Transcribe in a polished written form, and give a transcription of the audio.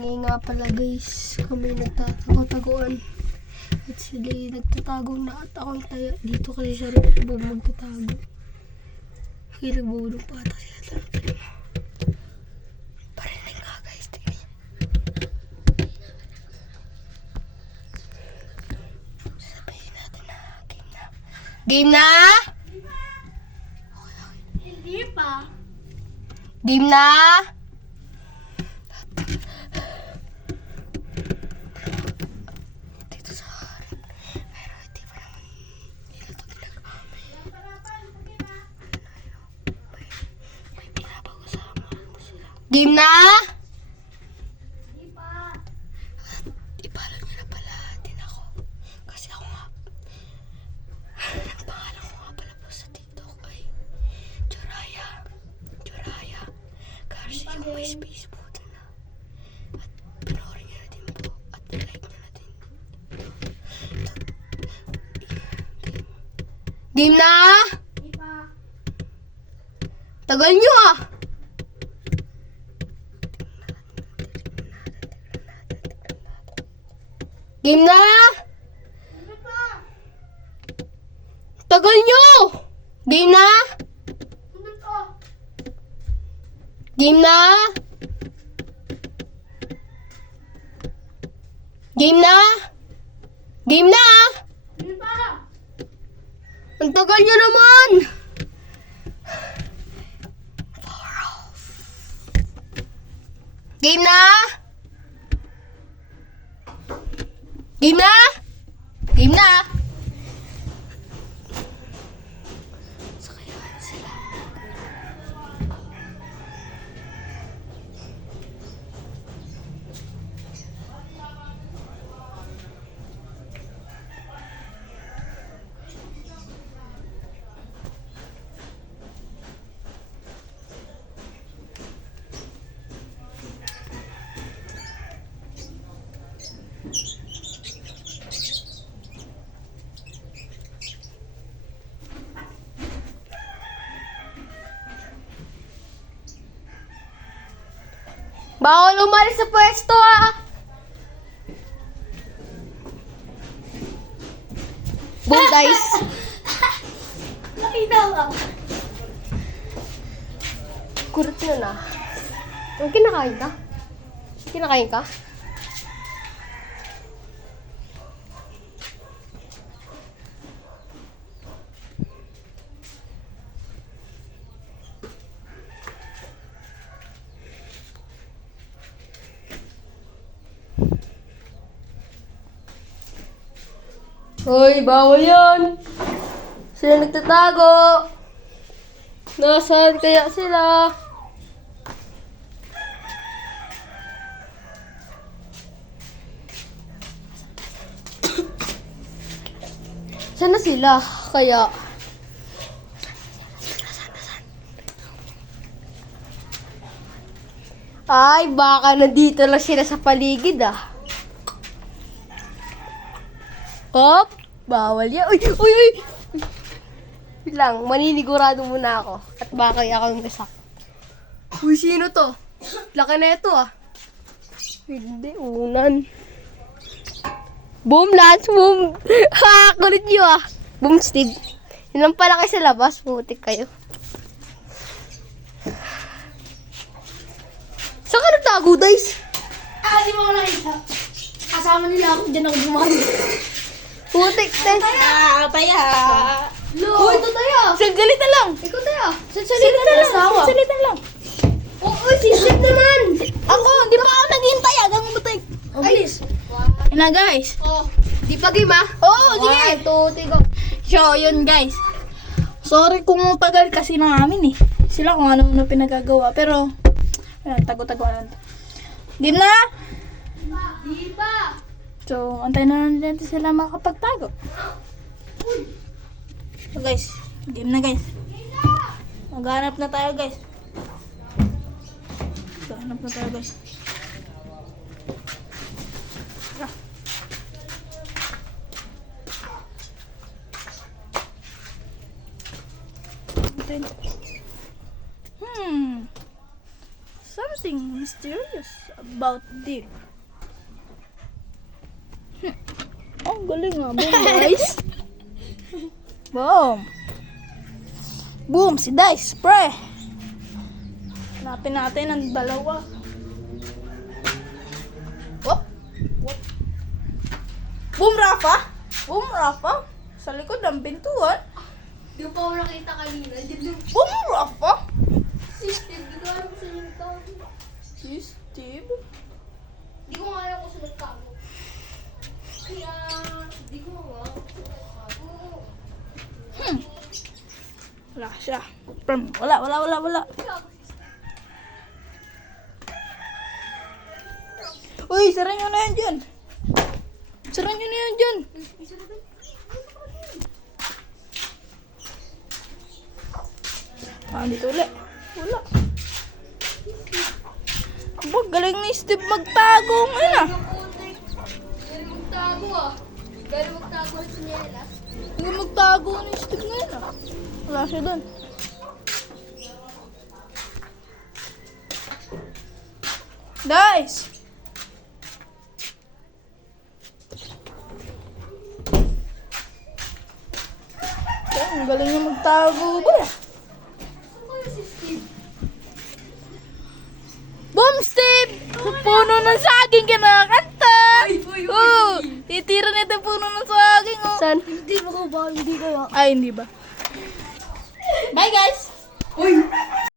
Ingay nga pala guys, kami nagtatago-taguan. At sila nagtatago na at ako'y tayo dito kasi siya rin magtatago. Nagbubulong pa ata siya. Parinig nga guys, tingnan niya. Sabihin natin na game na. Game na? Hindi pa. Game na? Dito sa akin. Pero hindi pa naman nila ito ginagamit. May pinapag-usama sila. Game na? Hindi pa. Ipalo nyo na pala din ako. Kasi ako nga. Ang pangalan ko nga pala po sa TikTok ay Joraya. Joraya. Garcia yung may space po doon na. At panoorin nyo na din po. At like nyo na din. Game na? Hindi pa. Tagal nyo ah! Game na? Hindi pa. Tagal nyo! Game na? Hindi pa. Game na? Game na? Game na? Hindi pa. Ang tagal nyo naman! Game na? Game na? Game na? Sakayan sila. Bawal umalis sa pwesto ah! Boom guys! Nakita ka. Kurot yun ah. Ang kinakain ka? Kinakain ka? Hoy, bawal yan! Sila nagtatago! Nasaan kaya sila? Saan na sila? Kaya... Ay, baka nandito lang sila sa paligid ah. Hop! Bawal yan. Uy! Uy! Uy! Wait lang, maninigurado muna ako. At baka ako yung nasak. Uy, sino to? Laki na ito ah. Hindi, unan. Boom, Lance! Boom! Ha! Kulit nyo ah. Boom, Steve. Yun lang pala kayo sa labas. Putik kayo. Saan ka nagtago, Dice? Di mo ko nakita. Kasama nila ako. Diyan ako bumalik. Putik, Tess. Taya. Uy, ito tayo. Saglit na lang. Ikaw tayo. Saglit na lang. Saglit na lang. Uy, si Steve naman. Ako, di pa ako naghihintay. Agang butik. Oh, please. Yan na, guys. Oh, di pa game ah. Oh, sige. 1, 2, 3, go. So, yun, guys. Sorry kung tagal kasi namin eh. Sila kung ano pinagagawa. Pero, tago-tago na lang. Game na? Di pa. So, antay na lang natin sila makapagtago. So, guys. Game na, guys. Maghanap na tayo, guys. Maghanap na tayo, guys. Tara. Something something mysterious about Dick. Oh, galing nga. Boom, guys. Boom. Boom, si Dice, pre. Hanapin natin ang dalawa. Whoop. Whoop. Boom, Rafa. Boom, Rafa. Sa likod ng pintuan. Di ko pa ako nakita kanina. Boom, Rafa. Si Steve, di ko alam kung saan nagtago. Si Steve. Di ko nga alam kung saan nagtago. Kaya, di ko nga alam kung saan nagtago. Wala siya. Wala. Uy, sara nyo na yan dyan. Sara nyo na yan dyan. Dito ulit. Wala. Aba, galing ni Steve magtago ngayon ah. Galing magtago ah. Galing magtago sa sinela. Galing magtago ni Steve ngayon ah. Wala siya doon. Guys! Ang galing niya magtago ba? Saan kaya si Steve? Boom, Steve! Sa puno ng saging kinakanta! Titira nito puno ng saging, oh. Saan? Hindi mo ko ba? Hindi kaya. Ay, hindi ba? Bye, guys! Uy!